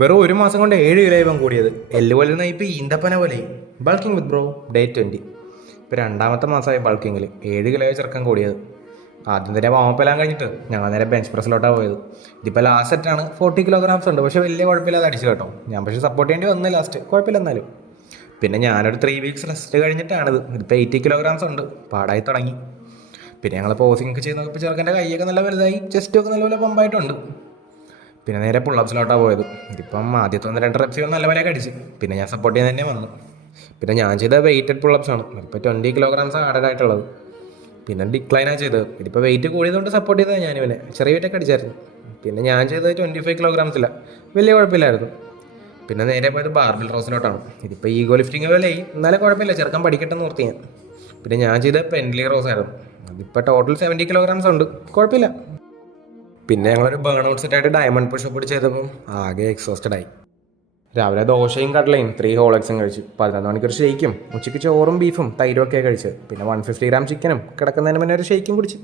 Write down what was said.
വെറും ഒരു മാസം കൊണ്ട് 7 കിലോ ഇവൻ കൂടിയത്. എല്ലുകൊല്ലുന്ന ഇപ്പം ഈന്തപ്പന പോലെ. ബൾക്കിംഗ് വിത്ത് ബ്രോ ഡേ 20. ഇപ്പം രണ്ടാമത്തെ മാസമായി ബൾക്കിങ്ങിൽ 7 കിലോ ചെറുക്കം കൂടിയത്. ആദ്യം തന്നെ വാമപ്പെല്ലാം കഴിഞ്ഞിട്ട് ഞങ്ങൾ നേരെ ബെഞ്ച് പ്രസ്സിലോട്ടാണ് പോയത്. ഇതിപ്പോൾ ലാസ്റ്റ് സെറ്റാണ്. 40 കിലോഗ്രാംസ് ഉണ്ട്, പക്ഷേ വലിയ കുഴപ്പമില്ലാതെ അടിച്ചു കേട്ടോ. ഞാൻ പക്ഷേ സപ്പോർട്ട് ചെയ്യേണ്ടി വന്നു ലാസ്റ്റ്, കുഴപ്പമില്ല എന്നാലും. പിന്നെ ഞാനൊരു 3 വീക്സ് റെസ്റ്റ് കഴിഞ്ഞിട്ടാണിത്. ഇതിപ്പോൾ 80 കിലോഗ്രാംസ് ഉണ്ട്, പാടായി തുടങ്ങി. പിന്നെ ഞങ്ങൾ പോസിംഗ് ഒക്കെ ചെയ്ത് നോക്കിയപ്പോൾ ചെറുക്കൻ്റെ കൈയൊക്കെ നല്ല വലുതായി, ചെസ്റ്റൊക്കെ നല്ലപോലെ പമ്പായിട്ടുണ്ട്. പിന്നെ നേരെ പുള്ളപ്സിലോട്ടാണ് പോയത്. ഇതിപ്പം ആദ്യത്തെ 1-2 റെപ്സ് നല്ലപോലെയൊക്കെ അടിച്ച്. പിന്നെ ഞാൻ സപ്പോർട്ട് ചെയ്യാൻ തന്നെ വന്നു. പിന്നെ ഞാൻ ചെയ്ത വെയിറ്റഡ് പുള്ളപ്സാണ്. ഇപ്പോൾ 20 കിലോഗ്രാംസ് ആഡഡ് ആയിട്ടുള്ളത്. പിന്നെ ഡിക്ലൈനാണ് ചെയ്തത്. ഇതിപ്പോൾ വെയിറ്റ് കൂടിയതുകൊണ്ട് സപ്പോർട്ട് ചെയ്തതാണ് ഞാനിവനെ. ചെറിയ വെയിറ്റൊക്കെ അടിച്ചായിരുന്നു. പിന്നെ ഞാൻ ചെയ്തത് 25 കിലോഗ്രാംസില്ല, വലിയ കുഴപ്പമില്ലായിരുന്നു. പിന്നെ നേരെ പോയത് ബാർബിൾ റോസിലോട്ടാണ്. ഇതിപ്പോൾ ഈഗോ ലിഫ്റ്റിംഗ് പോലെയായി, എന്നാലും കുഴപ്പമില്ല, ചെറുക്കാൻ പഠിക്കട്ടെ എന്ന് ഓർത്ത് ഞാൻ. പിന്നെ ഞാൻ ചെയ്തത് പെൻലി റോസ് ആയിരുന്നു. അതിപ്പോൾ ടോട്ടൽ 70 കിലോഗ്രാംസ് ഉണ്ട്, കുഴപ്പമില്ല. പിന്നെ ഞങ്ങളൊരു ബേൺ ഔട്ട് സെറ്റായിട്ട് ഡയമണ്ട് പുഷപ്പ് ചെയ്തപ്പം ആകെ എക്സോസ്റ്റഡ് ആയി. രാവിലെ ദോശയും കടലയും 3 ഹോൾ എഗ്സും കഴിച്ചു. 11 മണിക്കൊരു ഷെയ്ക്കും, ഉച്ചയ്ക്ക് ചോറും ബീഫും തൈരും ഒക്കെ കഴിച്ച്. പിന്നെ 150 ഗ്രാം ചിക്കനും കിടക്കുന്നതിന് മുന്നേ ഒരു ഷെയ്ക്കും കുടിച്ച്.